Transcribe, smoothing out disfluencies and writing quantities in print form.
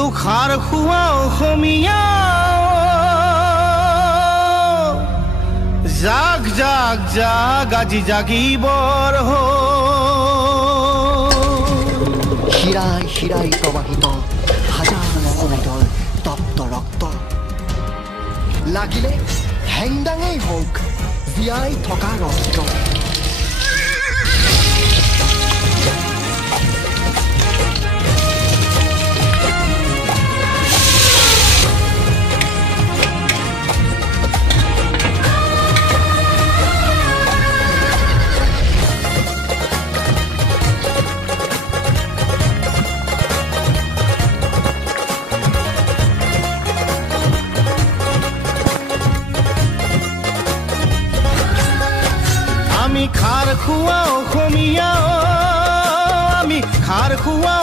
বোলো খাৰ খোৱা অসমীয়া জাগ জাগ জাগ আজি জাগিবৰ শিৰাই শিৰাই প্ৰবাহিত হাজাৰ অমৃতৰ তপ্ত ৰক্ত লাগিলে হেংদাঙেই হওক জীয়াই থকা ৰক্ত আমি খাৰ খোৱা অসমীয়া আমি খাৰ খোৱা